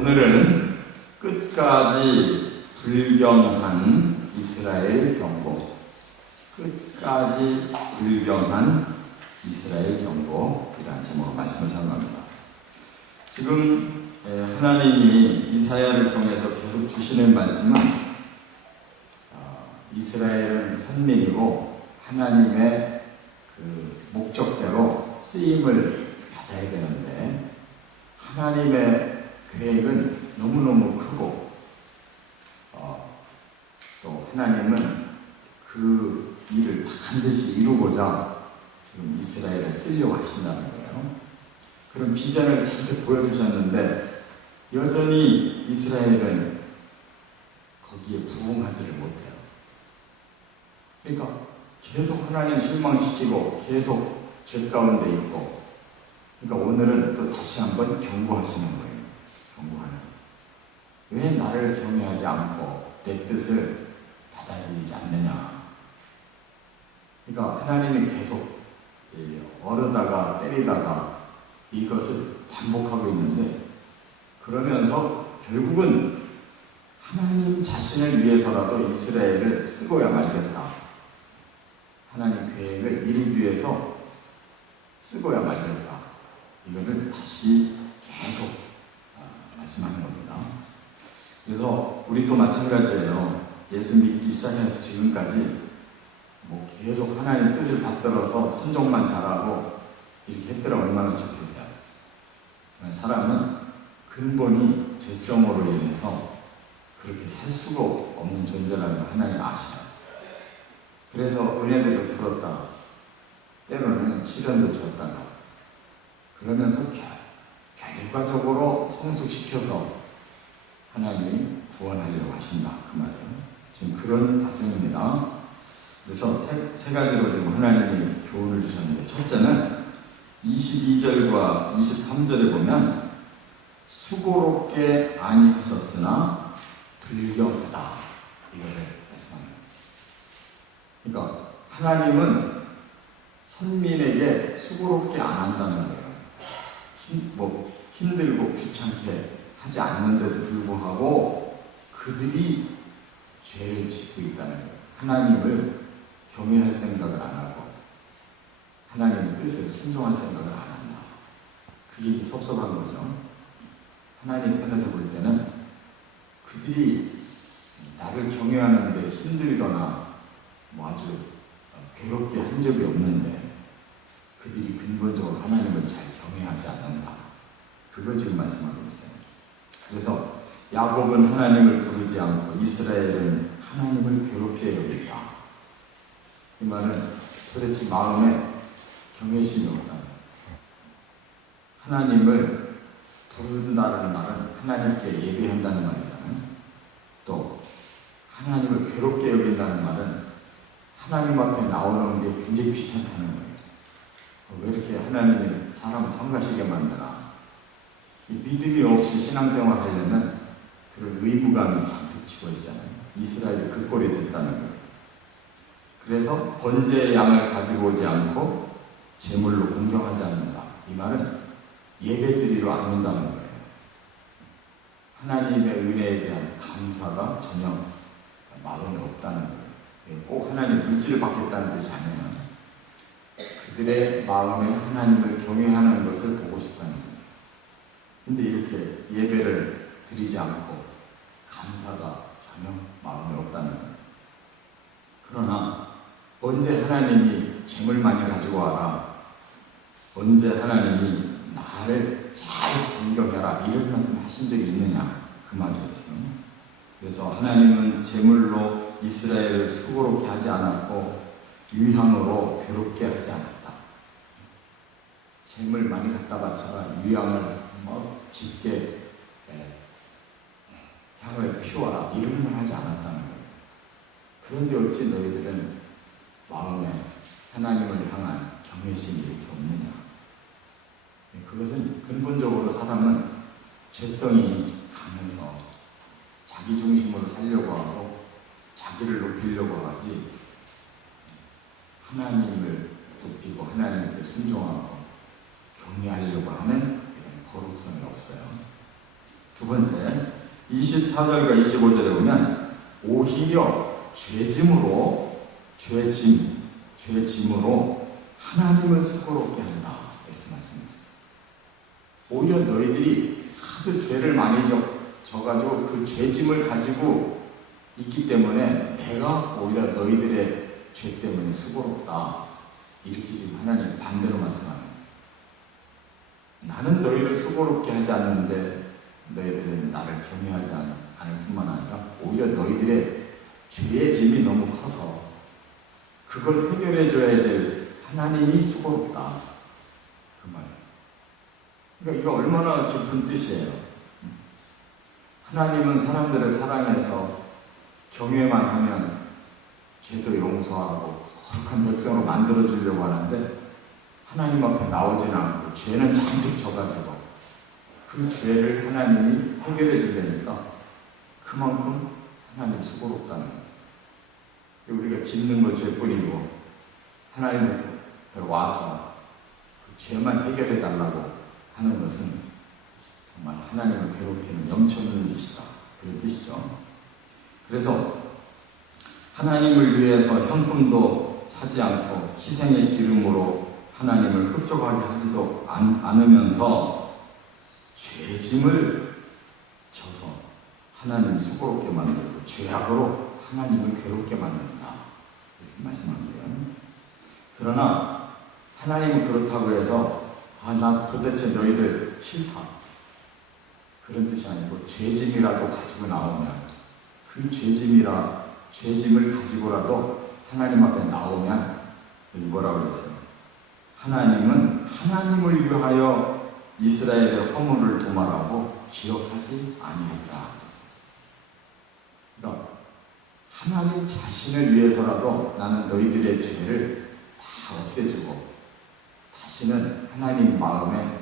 오늘은 끝까지 불경한 이스라엘 경고, 끝까지 불경한 이스라엘 경고이라는 제목으로 말씀을 전합니다. 지금 하나님이 이사야를 통해서 계속 주시는 말씀은 이스라엘은 선민이고 하나님의 그 목적대로 쓰임을 받아야 되는데 하나님의 계획은 너무너무 크고 또 하나님은 그 일을 반드시 이루고자 지금 이스라엘을 쓰려고 하신다는 거예요. 그런 비전을 잔뜩 보여주셨는데 여전히 이스라엘은 거기에 부응하지를 못해요. 그러니까 계속 하나님 실망시키고 계속 죄 가운데 있고, 그러니까 오늘은 또 다시 한번 경고하시는 거예요. 경고하는. 왜 나를 경외하지 않고 내 뜻을 받아들이지 않느냐. 그러니까 하나님이 계속 어르다가 때리다가 이것을 반복하고 있는데, 그러면서 결국은 하나님 자신을 위해서라도 이스라엘을 쓰고야 말겠다. 하나님 계획을 이루기 위해서 쓰고야 말겠다. 이거를 다시 계속 말씀하는 겁니다. 그래서 우리도 마찬가지예요. 예수 믿기 시작해서 지금까지 계속 하나님 뜻을 받들어서 순종만 잘하고 이렇게 했더라 얼마나 좋겠어요. 사람은 근본이 죄성으로 인해서 그렇게 살 수가 없는 존재라는 걸 하나님 아셔요. 그래서 은혜도 베풀었다. 때로는 시련도 줬다가 그러면서 결과적으로 성숙시켜서 하나님이 구원하려고 하신다. 그 말이에요. 지금 그런 과정입니다. 그래서 세 가지로 지금 하나님이 교훈을 주셨는데, 첫째는 22절과 23절에 보면 수고롭게 아니하셨으나 불경하다. 이거를 말씀합니다. 그러니까 하나님은 선민에게 수고롭게 안 한다는 거예요. 힘들고 귀찮게 하지 않는데도 불구하고 그들이 죄를 짓고 있다는 거예요. 하나님을 경외할 생각을 안 하고 하나님의 뜻을 순종할 생각을 안 한다. 그게 섭섭한 거죠. 하나님 편에서 볼 때는 그들이 나를 경외하는데 힘들거나 아주 괴롭게 한 적이 없는데 그들이 근본적으로 하나님을 잘 경외하지 않는다. 그걸 지금 말씀하고 있어요. 그래서 야곱은 하나님을 부르지 않고 이스라엘은 하나님을 괴롭게 여겼다. 이 말은 도대체 마음에 경외심이 없다. 하나님을 부른다는 말은 하나님께 예배한다는 말이잖아요. 또 하나님을 괴롭게 여긴다는 말은 하나님 앞에 나오는 게 굉장히 귀찮다는 거예요. 왜 이렇게 하나님이 사람을 성가시게 만드나. 믿음이 없이 신앙생활 하려면 그런 의무감이 잔뜩 집어지잖아요. 이스라엘이 그 꼴이 됐다는 거예요. 그래서 번제의 양을 가지고 오지 않고 제물로 공경하지 않는다. 이 말은 예배드리러 안 온다는 거예요. 하나님의 은혜에 대한 감사가 전혀 마음에 없다는 거예요. 꼭 하나님 물질을 받겠다는 뜻이 아니에요. 그들의 마음에 하나님을 경외하는 것을 보고 싶다는 거예요. 근데 이렇게 예배를 드리지 않고 감사가 전혀 마음에 없다는 거예요. 그러나 언제 하나님이 재물 많이 가지고 와라, 언제 하나님이 나를 잘 공경해라, 이런 말씀 하신 적이 있느냐, 그 말이에요 지금. 그래서 하나님은 재물로 이스라엘을 수고롭게 하지 않았고 유향으로 괴롭게 하지 않았다. 재물 많이 갖다 바쳐라, 유향을 짙게 향을 피워라, 이런 말 하지 않았다는 거예요. 그런데 어찌 너희들은 마음에 하나님을 향한 경외심이 이렇게 없느냐. 그것은 근본적으로 사람은 죄성이 강해서 자기 중심으로 살려고 하고 자기를 높이려고 하지 하나님을 높이고 하나님께 순종하고 경외하려고 하는 이런 거룩성이 없어요. 두 번째, 24절과 25절에 보면 오히려 죄짐으로 하나님을 수고롭게 한다. 이렇게 말씀했어요. 오히려 너희들이 하도 죄를 많이 져가지고 그 죄짐을 가지고 있기 때문에 내가 오히려 너희들의 죄 때문에 수고롭다. 이렇게 지금 하나님 반대로 말씀합니다. 나는 너희를 수고롭게 하지 않는데 너희들은 나를 경외하지 않을 뿐만 아니라 오히려 너희들의 죄의 짐이 너무 커서 그걸 해결해 줘야 될 하나님이 수고롭다. 그 말. 그러니까 이거 얼마나 깊은 뜻이에요. 하나님은 사람들을 사랑해서 경외만 하면 죄도 용서하고 거룩한 백성으로 만들어 주려고 하는데 하나님 앞에 나오지는 않고 죄는 잔뜩 져가지고 그 죄를 하나님이 해결해 주려니까 그만큼 하나님 수고롭다는 거예요. 우리가 짓는 건 죄뿐이고 하나님 앞에 와서 그 죄만 해결해 달라고 하는 것은 정말 하나님을 괴롭히는 염치없는 짓이다. 그런 뜻이죠. 그래서 하나님을 위해서 형품도 사지 않고 희생의 기름으로 하나님을 흡족하게 하지도 않으면서 죄짐을 져서 하나님 수고롭게 만들고 죄악으로 하나님을 괴롭게 만든다. 이렇게 말씀합니다. 그러나 하나님은 그렇다고 해서 나 도대체 너희들 싫다. 그런 뜻이 아니고 죄짐이라도 가지고 나오면 그 죄짐을 가지고라도 하나님 앞에 나오면 여기 뭐라고 그랬어요? 하나님은 하나님을 위하여 이스라엘의 허물을 도말하고 기억하지 아니하리라. 그러니까 하나님 자신을 위해서라도 나는 너희들의 죄를 다 없애주고 다시는 하나님 마음에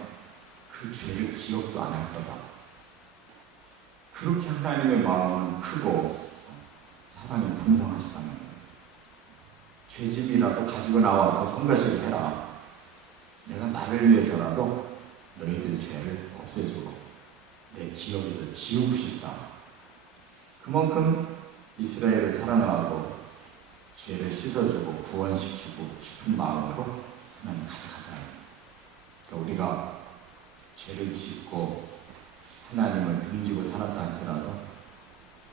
그 죄를 기억도 안 할 거다. 그렇게 하나님의 마음은 크고 사랑이 풍성하시다는 거예요. 죄짐이라도 가지고 나와서 성가시를 해라. 내가 나를 위해서라도 너희들의 죄를 없애주고 내 기억에서 지우고 싶다. 그만큼 이스라엘을 사랑하고 죄를 씻어주고 구원시키고 싶은 마음으로 하나님 가득하다. 그러니까 우리가 죄를 짓고 하나님을 등지고 살았다 할지라도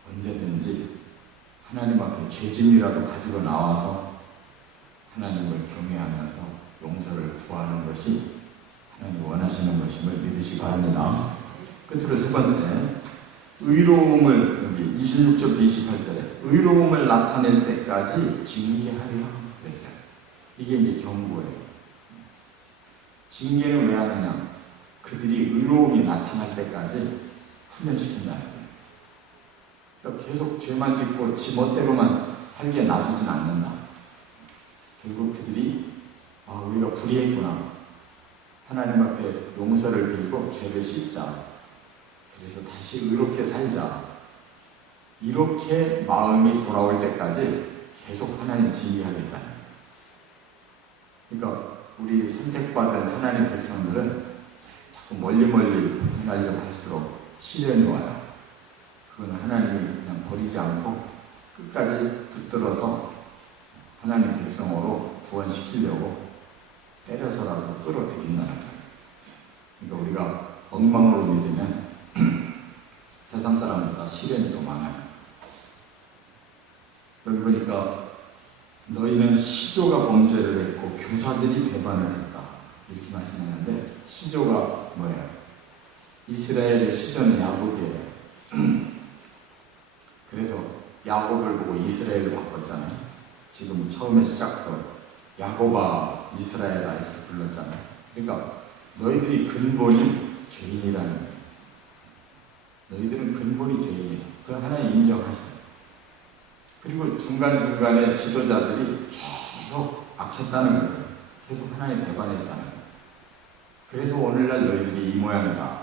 언제든지 하나님 앞에 죄짐이라도 가지고 나와서 하나님을 경외하면서 용서를 구하는 것이 하나님 원하시는 것임을 믿으시기 바랍니다. 끝으로 세 번째, 의로움을 여기 26절 28절에 의로움을 나타낼 때까지 징계하리라 그랬어요. 이게 이제 경고예요. 징계는 왜 하느냐? 그들이 의로움이 나타날 때까지 훈련시킨다는 거예요. 그러니까 계속 죄만 짓고 지 멋대로만 살게 놔두진 않는다. 결국 그들이 우리가 불의했구나. 하나님 앞에 용서를 빌고 죄를 씻자. 그래서 다시 의롭게 살자. 이렇게 마음이 돌아올 때까지 계속 하나님 징계하겠다는 거예요. 그러니까 우리 선택받은 하나님 백성들은 자꾸 멀리 벗어나려고 할수록 시련이 와요. 그건 하나님이 그냥 버리지 않고 끝까지 붙들어서 하나님 백성으로 구원시키려고 때려서라도 끌어들인다는 거예요. 그러니까 우리가 엉망으로 믿으면 세상 사람보다 시련이 더 많아요. 여기 보니까 너희는 시조가 범죄를 했고 교사들이 배반을 했다. 이렇게 말씀하는데 시조가 뭐예요? 이스라엘의 시조는 야곱이에요. 그래서 야곱을 보고 이스라엘을 바꿨잖아요. 지금 처음에 시작도 야곱아 이스라엘아 이렇게 불렀잖아요. 그러니까 너희들이 근본이 죄인이라는 거예요. 너희들은 근본이 죄인이에요. 그걸 하나님 인정하셔요. 그리고 중간중간에 지도자들이 계속 악했다는 거예요. 계속 하나님 배반했다는 거예요. 그래서 오늘날 너희들이 이 모양이다.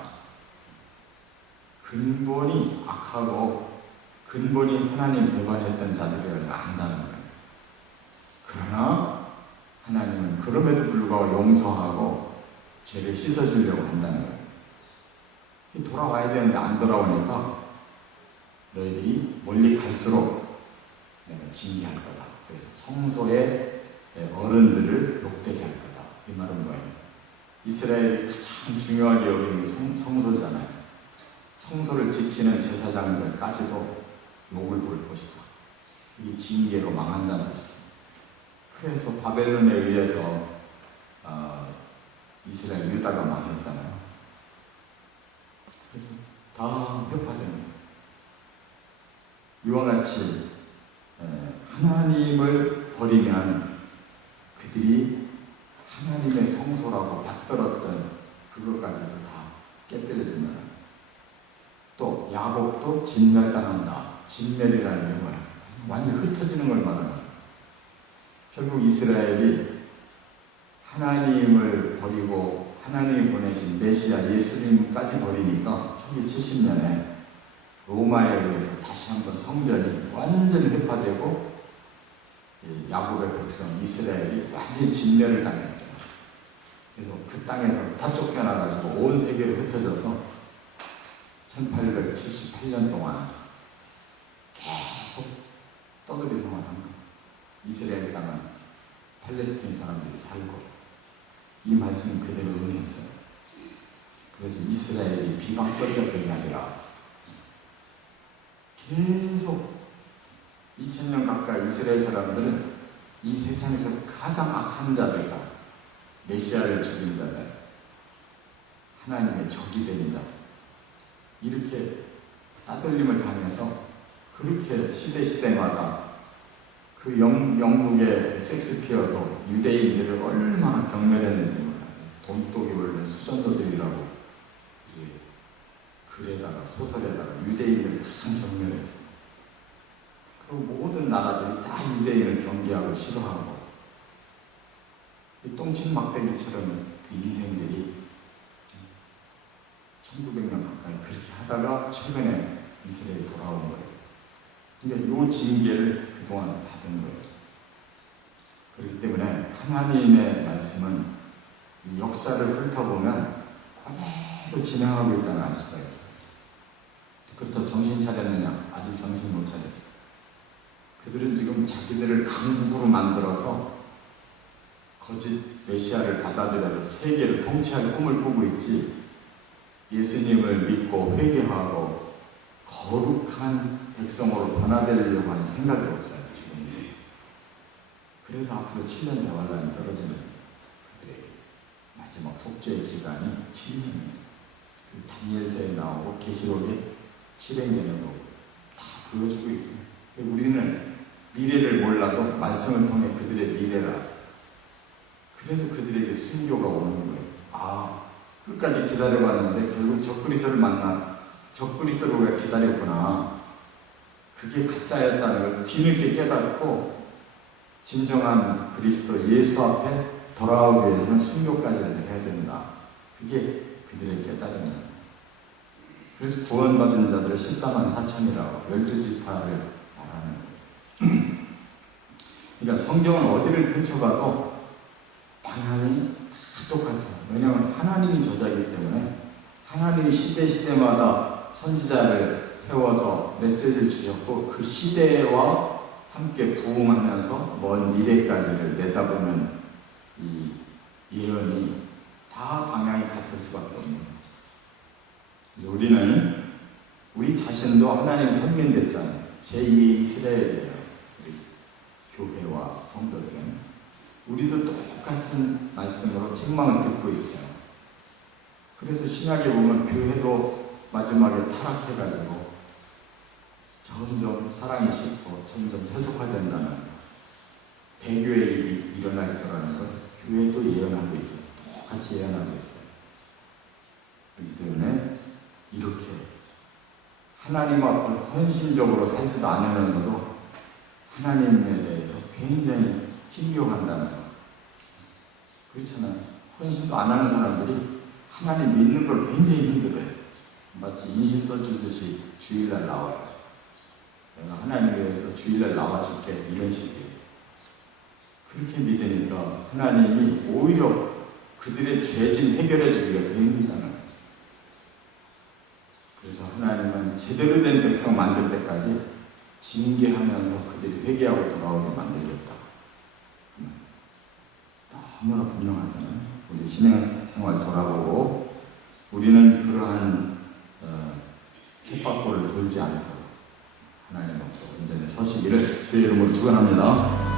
근본이 악하고 근본이 하나님 배반했던 자들을 안다는 거예요. 그러나 하나님은 그럼에도 불구하고 용서하고 죄를 씻어주려고 한다는 거예요. 돌아와야 되는데 안 돌아오니까 너희들이 멀리 갈수록 내가 징계할 거다. 그래서 성소의 어른들을 욕되게 할 거다. 이 말은 뭐예요? 이스라엘이 가장 중요하게 여기는 게 성소잖아요. 성소를 지키는 제사장들까지도 욕을 볼 것이다. 이게 징계로 망한다는 것이죠. 그래서 바벨론에 의해서 이스라엘 유다가 망했잖아요. 그래서 다 회파되는 거예요. 이와 같이 하나님을 버리면 그들이 하나님의 성소라고 받들었던 그것까지도 다 깨뜨려지면 또 야곱도 진멸당한다. 진멸이라는 게 뭐야? 완전 흩어지는 걸 말하는 거예요. 결국 이스라엘이 하나님을 버리고 하나님이 보내신 메시아 예수님까지 버리니까 성기 70년에 로마에 의해서 다시 한번 성전이 완전히 회파되고 야곱의 백성 이스라엘이 완전히 진멸을 당했어요. 그래서 그 땅에서 다 쫓겨나가지고 온 세계로 흩어져서 1878년 동안 계속 떠돌이 생활한 거예요. 이스라엘 땅은 팔레스타인 사람들이 살고 이 말씀은 그대로 응했어요. 그래서 이스라엘이 비방거리가 되게 아니라 계속 2000년 가까이 이스라엘 사람들은 이 세상에서 가장 악한 자들과 메시아를 죽인 자들, 하나님의 적이 된 자, 이렇게 따돌림을 당해서 그렇게 시대마다 그 영국의 섹스피어도 유대인들을 얼마나 경멸했는지 몰라요. 돈독이 올린 수전도들이라고 글에다가 소설에다가 유대인들을 가장 경멸했어요. 그리고 모든 나라들이 다 유대인을 경계하고 싫어하고 이 똥침 막대기처럼 그 인생들이 1900년 가까이 그렇게 하다가 최근에 이스라엘이 돌아온 거예요. 그러니까 이 징계를 그동안 받은 거예요. 그렇기 때문에 하나님의 말씀은 이 역사를 훑어보면 그대로 진행하고 있다는 알 수가 있어요. 그렇다고 정신 차렸느냐? 아직 정신 못 차렸어요. 그들은 지금 자기들을 강국으로 만들어서 거짓 메시아를 받아들여서 세계를 통치할 꿈을 꾸고 있지, 예수님을 믿고 회개하고 거룩한 백성으로 변화되려고 하는 생각이 없어요, 지금. 그래서 앞으로 7년 대환란이 떨어지는 그들의 마지막 속죄의 기간이 7년입니다. 그 다니엘서에 나오고 계시록에 실행되는 거 다 보여주고 있어요. 우리는 미래를 몰라도 말씀을 통해 그들의 미래라. 그래서 그들에게 순교가 오는 거예요. 아, 끝까지 기다려봤는데 결국 적그리스도를 만나 적그리스도를 기다렸구나. 그게 가짜였다는 걸 뒤늦게 깨닫고 진정한 그리스도 예수 앞에 돌아오기 위해서는 순교까지 해야 된다. 그게 그들의 깨달음입니다. 그래서 구원받은 자들을 14만 4천이라고 12지파를 말하는 거예요. 그러니까 성경은 어디를 펼쳐봐도 방향이 똑같아요. 왜냐하면 하나님이 저자이기 때문에 하나님이 시대마다 선지자를 세워서 메시지를 주셨고 그 시대와 함께 부응하면서 먼 미래까지를 내다보는 이 예언이 다 방향이 같을 수밖에 없는 거죠. 그래서 우리는 우리 자신도 하나님의 선민 됐잖아요. 제2의 이스라엘이에요. 우리 교회와 성도들은 우리도 똑같은 말씀으로 책망을 듣고 있어요. 그래서 신약에 보면 교회도 마지막에 타락해가지고 점점 사랑이 식고 점점 세속화된다는 배교의 일이 일어날 거라는 걸 교회도 예언하고 있어요. 똑같이 예언하고 있어요. 그렇기 때문에 이렇게 하나님 앞을 헌신적으로 살지도 않으면서도 하나님에 대해서 굉장히 힘겨워한다는 거. 그렇잖아요. 헌신도 안 하는 사람들이 하나님 믿는 걸 굉장히 힘들어요. 마치 인심서 주듯이 주일날 나와요. 내가 하나님 위해서 주일날 나와줄게 이런 식이에요. 그렇게 믿으니까 하나님이 오히려 그들의 죄진 해결해 주기가 더 힘들잖아요. 제대로 된 백성 만들 때까지 징계하면서 그들이 회개하고 돌아오게 만들겠다. 너무나 분명하잖아요. 우리 신앙생활 돌아보고 우리는 그러한 핍박골을 돌지 않도록 하나님 앞으로 온전히 서시기를 주의 이름으로 축원합니다.